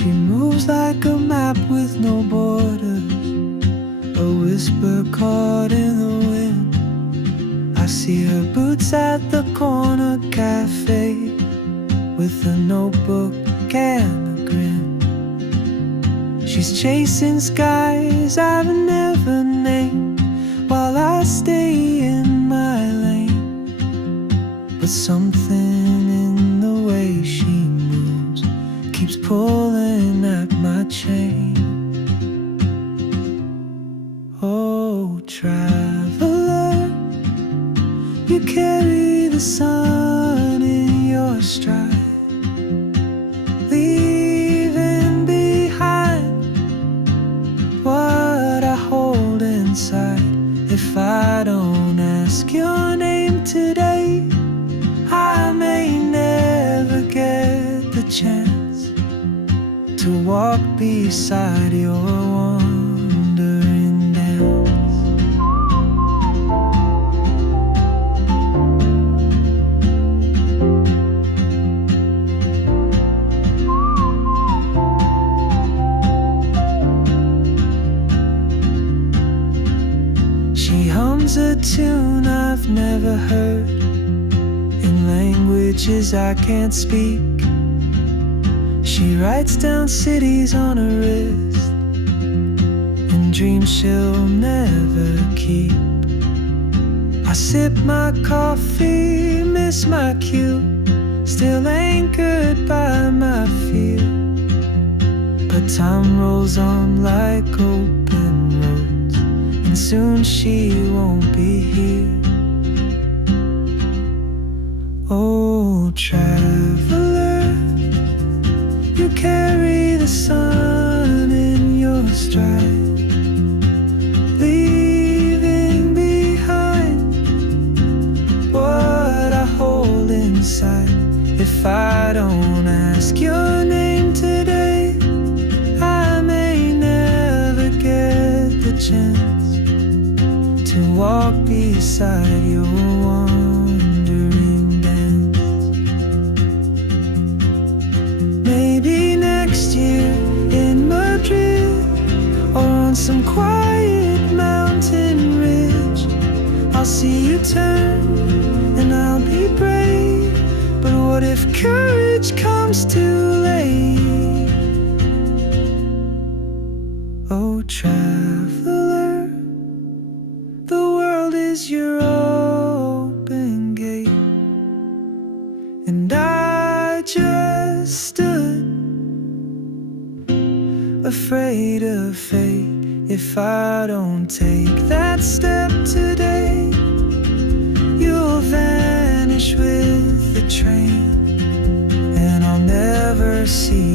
She moves like a map with no borders, a whisper caught in the wind. I see her boots at the corner cafe, with a notebook and a grin. She's chasing skies I've never named, while I stay in my lane. But something in the way she moves keeps pulling at my chain. Oh, traveler, you carry the sun in your stride, leaving behind what I hold inside. If I don't ask your name today, I may never get the chance to walk beside your wandering dance. She hums a tune I've never heard, in languages I can't speak. She writes down cities on her wrist, and dreams she'll never keep. I sip my coffee, miss my cue, still anchored by my fear. But time rolls on like open roads, and soon she won't be here. Oh, traveler, you carry the sun in your stride, leaving behind what I hold inside. If I don't ask your name today, I may never get the chance to walk beside your wandering dance. Maybe next year in Madrid, or on some quiet mountain ridge, I'll see you turn and I'll be brave. But what if courage comes too late? Oh, traveler, the world is your open gate, and I just stood afraid of fate. If I don't take that step today, you'll vanish with the train, and I'll never see